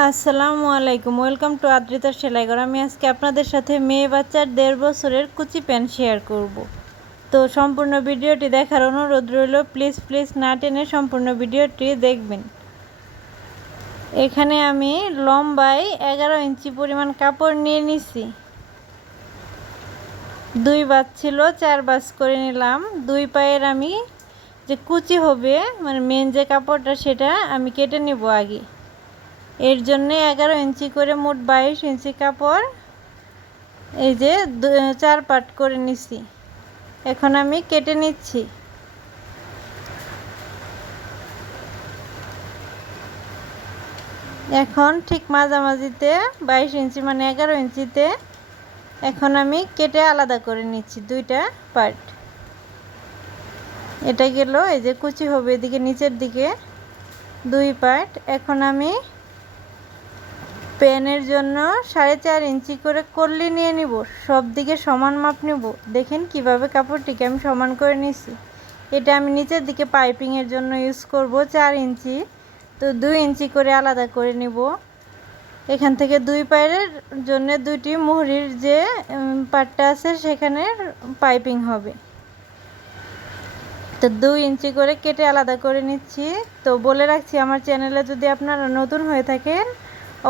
আসসালামু আলাইকুম, welcome to Adrita সেলাইঘর। আমি আজকে আপনাদের সাথে মেয়ে বাচ্চার 1.5 বছরের কুচি প্যান্ট শেয়ার করব। তো সম্পূর্ণ ভিডিওটি দেখার অনুরোধ রইল। প্লিজ না টেনে সম্পূর্ণ ভিডিওটি দেখবেন। এখানে আমি লম্বায় 11 ইঞ্চি পরিমাণ কাপড় নিয়ে নিছি। 2 বাজ ছিল, 4 বাজ করে নিলাম। 2 পায়ের আমি যে কুচি হবে, মানে মেন যে কাপড়টা, সেটা আমি কেটে নেব আগে। এর জন্য 11 ইঞ্চি করে মোট 22 ইঞ্চি কাপড় এই যে 4 পার্ট করে নিছি। এখন আমি কেটে নিচ্ছি। এখন ঠিক মাঝামাঝিতে 22 ইঞ্চি মানে 11 ইঞ্চিতে এখন আমি কেটে আলাদা করে নিচ্ছি 2টা পার্ট। এটা গেল, এই যে কুচি হবে এদিকে নিচের দিকে 2 পার্ট। এখন আমি প্যানের জন্য 4.5 ইঞ্চি করে কলি নিয়ে নিব। সব দিকে সমান মাপ নেব। দেখেন কিভাবে কাপড়টিকে আমি সমান করে নিছি। এটা আমি নিচের দিকে পাইপিংয়ের জন্য ইউজ করব 4 ইঞ্চি। তো 2 ইঞ্চি করে আলাদা করে নিব। এখান থেকে 2 পায়ের জন্য 2টি মুহুরির যে পাটটা আছে সেখানে পাইপিং হবে। তো 2 ইঞ্চি করে কেটে আলাদা করে নিচ্ছি। তো বলে রাখছি, আমার চ্যানেলে যদি আপনারা নতুন হয়ে থাকেন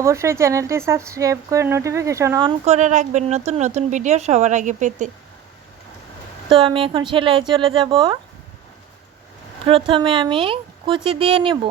অবশ্যই চ্যানেলটি সাবস্ক্রাইব করে নোটিফিকেশন অন করে রাখবেন নতুন নতুন ভিডিও সবার আগে পেতে। তো আমি এখন সেলাই চলে যাব। প্রথমে আমি কুচি দিয়ে নিব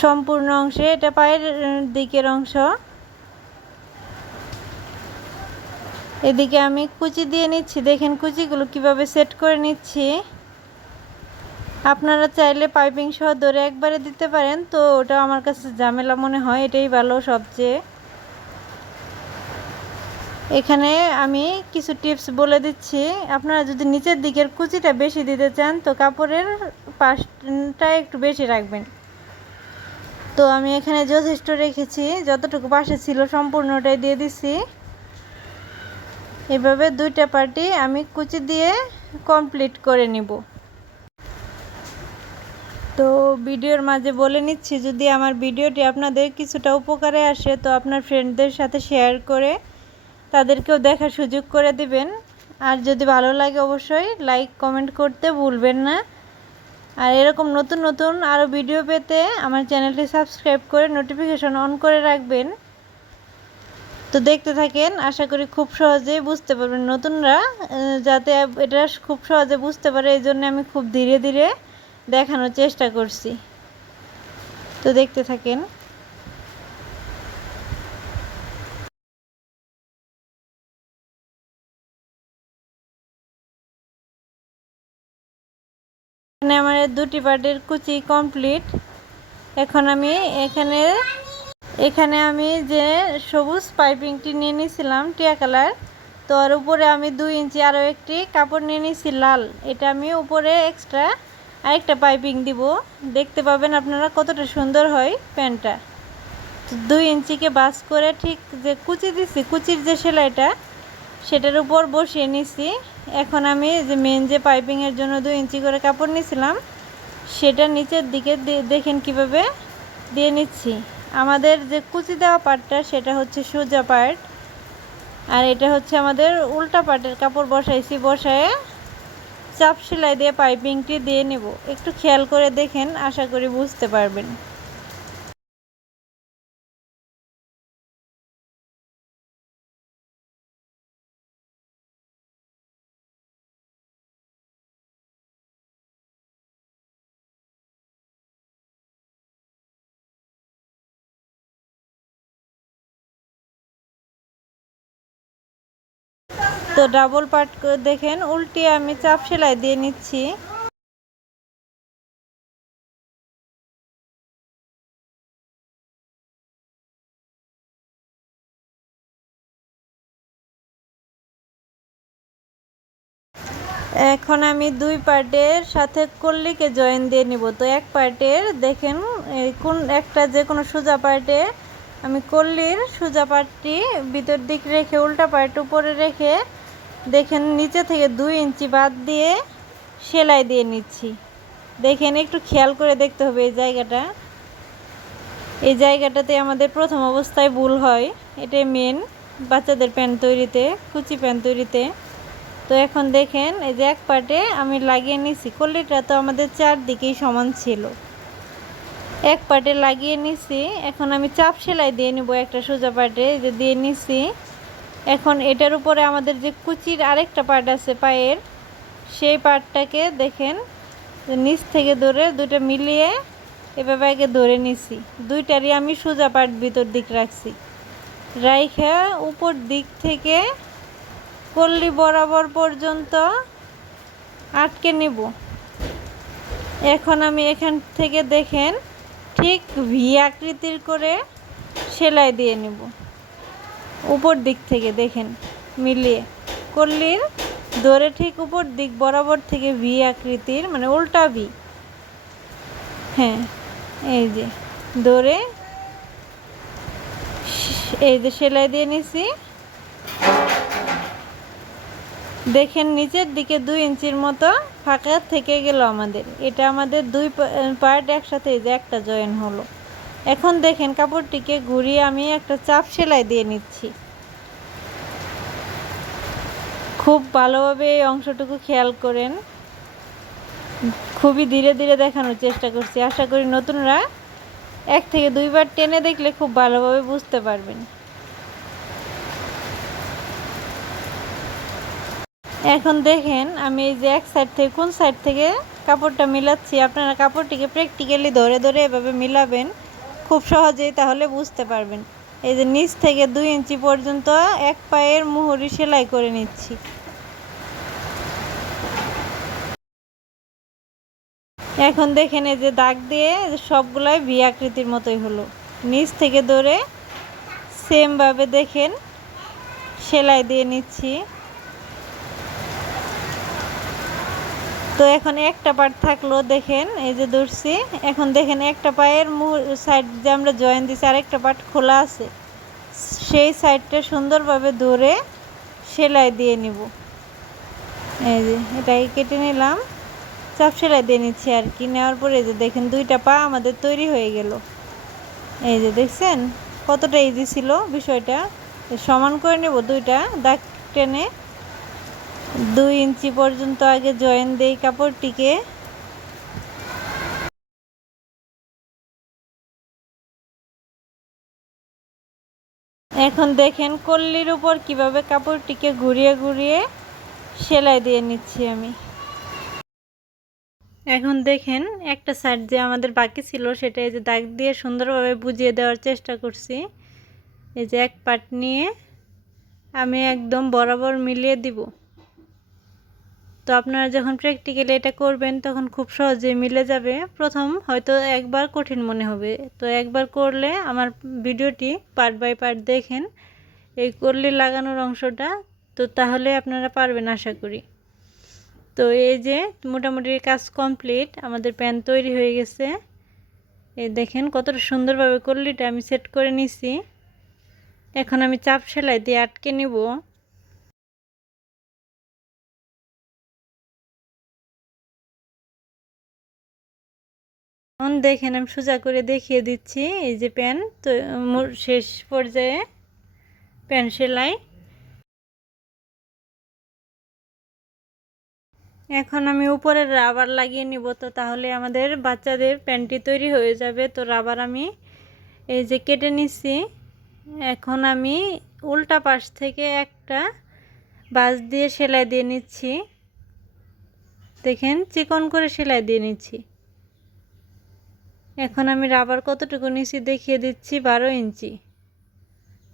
সম্পূর্ণ অংশে, এটা পায়ের দিকের অংশ। এদিকে আমি কুচি দিয়ে নিচ্ছি। দেখেন কুচিগুলো কিভাবে সেট করে নিচ্ছি। আপনারা চাইলে পাইপিং সহ ধরে একবারে দিতে পারেন, তো ওটা আমার কাছে ঝামেলা মনে হয়, এটাই ভালো সবচেয়ে। এখানে আমি কিছু টিপস বলে দিচ্ছি। আপনারা যদি নিচের দিকের কুচিটা বেশি দিতে চান তো কাপড়ের পাশটা একটু বেশি রাখবেন। তো আমি এখানে যথেষ্ট রেখেছি, যতটুকু পাশে ছিল সম্পূর্ণটাই দিয়ে দিছি। এভাবে 2টা পার্টি আমি কুচি দিয়ে কমপ্লিট করে নিব। তো ভিডিওর মাঝে বলে নিচ্ছি, যদি আমার ভিডিওটি আপনাদের কিছুটা উপকারে আসে তো আপনার ফ্রেন্ডদের সাথে শেয়ার করে তাদেরকেও দেখার সুযোগ করে দিবেন। আর যদি ভালো লাগে অবশ্যই লাইক কমেন্ট করতে ভুলবেন না। আর এরকম নতুন নতুন আরও ভিডিও পেতে আমার চ্যানেলটি সাবস্ক্রাইব করে নোটিফিকেশন অন করে রাখবেন। তো দেখতে থাকেন, আশা করি খুব সহজেই বুঝতে পারবেন। নতুনরা যাতে এটা খুব সহজে বুঝতে পারে এই জন্য আমি খুব ধীরে ধীরে দেখানোর চেষ্টা করছি। তো দেখতে থাকেন। এখানে আমার 2টি পার্টের কুচি কমপ্লিট। এখন আমি এখানে আমি যে সবুজ পাইপিংটি নিয়ে নিয়েছিলাম টিয়া কালার, তো আর উপরে আমি 2 ইঞ্চি আরও একটি কাপড় নিয়ে নিয়েছি লাল। এটা আমি উপরে এক্সট্রা আরেকটা পাইপিং দিব। দেখতে পাবেন আপনারা কতটা সুন্দর হয় প্যান্টটা। 2 ইঞ্চিকে বাস করে ঠিক যে কুচি দিছি, কুচির যে সেলাইটা সেটার উপর বসিয়ে নিছি। এখন আমি যে মেন যে পাইপিংয়ের জন্য 2 ইঞ্চি করে কাপড় নিয়েছিলাম সেটা নিচের দিকে দেখেন কিভাবে দিয়ে নিচ্ছি। আমাদের যে কুচি দেওয়া পার্টটা সেটা হচ্ছে সোজা পার্ট, আর এটা হচ্ছে আমাদের উল্টা পার্টের কাপড় বসাইছি। বসায় চাপ সেলাই দিয়ে পাইপিংটি দিয়ে নেব। একটু খেয়াল করে দেখেন, আশা করি বুঝতে পারবেন। তো ডাবল পার্ট দেখেন উল্টিয়ে আমি চাপ সেলাই দিয়ে নিচ্ছি। এখন আমি 2 পার্টের সাথে কল্লিকে জয়েন দিয়ে নিব। তো এক পার্টের দেখেন কোন একটা যে কোনো সোজা পার্টে আমি কল্লির সোজা পার্টটি ভিতর দিক রেখে উল্টা পার্ট উপরে রেখে দেখেন নিচে থেকে 2 ইঞ্চি বাদ দিয়ে সেলাই দিয়ে নিচ্ছি। দেখেন একটু খেয়াল করে দেখতে হবে এই জায়গাটা। এই জায়গাটাতে আমাদের প্রথম অবস্থায় ভুল হয়, এটাই মেন বাচ্চাদের প্যান্ট তৈরিতে, কুচি প্যান্ট তৈরিতে। তো এখন দেখেন এই যে এক পার্টে আমি লাগিয়ে নিছি, কলিটা তো আমাদের চারদিকেই সমান ছিল, এক পার্টে লাগিয়ে নিছি। এখন আমি চাপ সেলাই দিয়ে নিব একটা সোজা পার্টে, যে দিয়ে নিছি। এখন এটার উপরে আমাদের যে কুচির আরেকটা পার্ট আছে পায়ের, সেই পার্টটাকে দেখেন নিচ থেকে ধরে দুটো মিলিয়ে এভাবে আগে ধরে নিছি। দুইটারই আমি সোজা পার্ট ভিতর দিক রাখছি, রাইখা উপর দিক থেকে কল্লি বরাবর পর্যন্ত আটকে নিব। এখন আমি এখান থেকে দেখেন ঠিক ভি আকৃতির করে সেলাই দিয়ে নিব, উপর দিক থেকে দেখেন মিলিয়ে কল্লির ধরে ঠিক উপর দিক বরাবর থেকে ভি আকৃতির, মানে উল্টা ভি। হ্যাঁ, এই যে ধরে এই যে সেলাই দিয়ে নিছি। দেখেন নিচের দিকে 2 ইঞ্চির মতো ফাঁকা থেকে গেল আমাদের, এটা আমাদের দুই পার্ট একসাথে এই যে একটা জয়েন হলো। এখন দেখেন কাপড়টিকে ঘুরিয়ে আমি একটা চাপ সেলাই দিয়ে নিচ্ছি। খুব ভালোভাবে এই অংশটুকু খেয়াল করেন, খুবই ধীরে ধীরে দেখানোর চেষ্টা করছি। আশা করি নতুনরা 1 থেকে 2 বার টেনে দেখলে খুব ভালোভাবে বুঝতে পারবেন। এখন দেখেন আমি এই যে এক সাইড থেকে কোন সাইড থেকে কাপড়টা মিলাচ্ছি, আপনারা কাপড়টিকে প্র্যাকটিক্যালি ধরে ধরে এভাবে মিলাবেন খুব সহজেই, তাহলে বুঝতে পারবেন। এই যে নিচ থেকে 2 ইঞ্চি পর্যন্ত এক পায়ের মুহুরি সেলাই করে নিচ্ছি। এখন দেখেন এই যে দাগ দিয়ে সবগুলাই ভি আকৃতির মতোই হলো, নিচ থেকে ধরে সেমভাবে দেখেন সেলাই দিয়ে নিচ্ছি। তো এখন একটা পার্ট থাকলো, দেখেন এই যে ধরছি। এখন দেখেন একটা পায়ের সাইড যে আমরা জয়েন দিছি আরেকটা পার্ট খোলা আছে, সেই সাইডটা সুন্দরভাবে ধরে সেলাই দিয়ে নিব। এই যে এটাকে কেটে নিলাম, চাপ সেলাই দিয়ে নিচ্ছি আর কি। নেওয়ার পরে যে দেখেন দুইটা পা আমাদের তৈরি হয়ে গেল। এই যে দেখছেন কতটা ইজি ছিল বিষয়টা। সমান করে নেব দুইটা দাগ টেনে, 2 ইঞ্চি পর্যন্ত আগে জয়েন দেই কাপড়টিকে। এখন দেখেন কল্লির উপর কিভাবে কাপড়টিকে ঘুরিয়ে ঘুরিয়ে সেলাই দিয়ে নিচ্ছি আমি। এখন দেখেন একটা সাইড যে আমাদের বাকি ছিল সেটা এই যে দাগ দিয়ে সুন্দরভাবে বুঝিয়ে দেওয়ার চেষ্টা করছি। এই যে এক পার্ট নিয়ে আমি একদম বরাবর মিলিয়ে দিব। তো আপনারা যখন প্র্যাকটিক্যালি এটা করবেন তখন খুব সহজে মিলে যাবে। প্রথম হয়তো একবার কঠিন মনে হবে, তো একবার করলে আমার ভিডিওটি পার্ট বাই পার্ট দেখেন এই কল্লি লাগানোর অংশটা, তো তাহলে আপনারা পারবেন আশা করি। তো এই যে মোটামুটি কাজ কমপ্লিট, আমাদের প্যান্ট তৈরি হয়ে গেছে। এই দেখেন কতটা সুন্দরভাবে কল্লিটা আমি সেট করে নিছি। এখন আমি চাপ সেলাই দিয়ে আটকে নিব। এখন দেখেন আমি সোজা করে দেখিয়ে দিচ্ছি। এই যে প্যান্ট তো শেষ পর্যায়ে প্যান্ট সেলাই। এখন আমি উপরে রাবার লাগিয়ে নিব, তো তাহলে আমাদের বাচ্চাদের প্যান্টটি তৈরি হয়ে যাবে। তো রাবার আমি এই যে কেটে নিচ্ছি। এখন আমি উল্টা পাশ থেকে একটা বাঁশ দিয়ে সেলাই দিয়ে নিচ্ছি। দেখেন চিকন করে সেলাই দিয়ে নিচ্ছি। এখন আমি রাবার কতটুকু নিচ্ছি দেখিয়ে দিচ্ছি, 12 ইঞ্চি।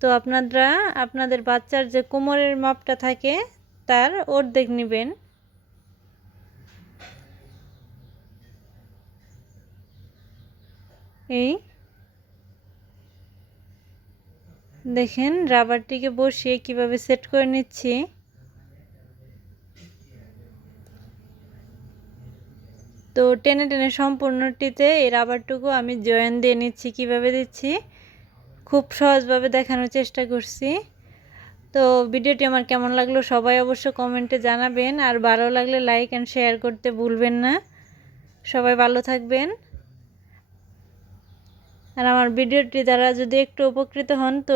তো আপনারা আপনাদের বাচ্চার যে কোমরের মাপটা থাকে তার অর্ধেক নেবেন। এই দেখেন রাবারটিকে বসিয়ে কিভাবে সেট করে নিচ্ছি। তো টেনে টেনে সম্পূর্ণটিতে এই রাবারটুকু আমি জয়েন দিয়ে নিচ্ছি। কিভাবে দিচ্ছি খুব সহজভাবে দেখানোর চেষ্টা করছি। তো ভিডিওটি আমার কেমন লাগলো সবাই অবশ্য কমেন্টে জানাবেন, আর ভালো লাগলে লাইক অ্যান্ড শেয়ার করতে ভুলবেন না। সবাই ভালো থাকবেন। আর আমার ভিডিওটি দ্বারা যদি একটু উপকৃত হন তো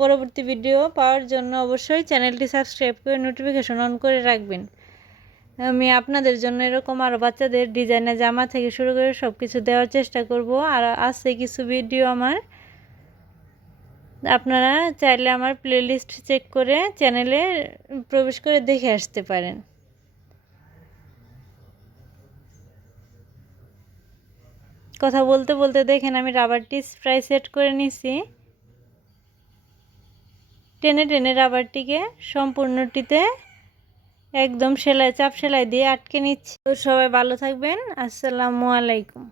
পরবর্তী ভিডিও পাওয়ার জন্য অবশ্যই চ্যানেলটি সাবস্ক্রাইব করে নোটিফিকেশন অন করে রাখবেন। আমি আপনাদের জন্য এরকম আরও বাচ্চাদের ডিজাইনের জামা থেকে শুরু করে সব কিছু দেওয়ার চেষ্টা করব। আর আছে কিছু ভিডিও আমার, আপনারা চাইলে আমার প্লেলিস্ট চেক করে চ্যানেলে প্রবেশ করে দেখে আসতে পারেন। কথা বলতে বলতে দেখেন আমি রাবারটি প্রায় সেট করে নিছি। টেনে টেনে রাবারটিকে সম্পূর্ণটিতে একদম চাপ সেলাই দিয়ে আটকে নিচ্ছি। তো সবাই ভালো থাকবেন। আসসালামু আলাইকুম।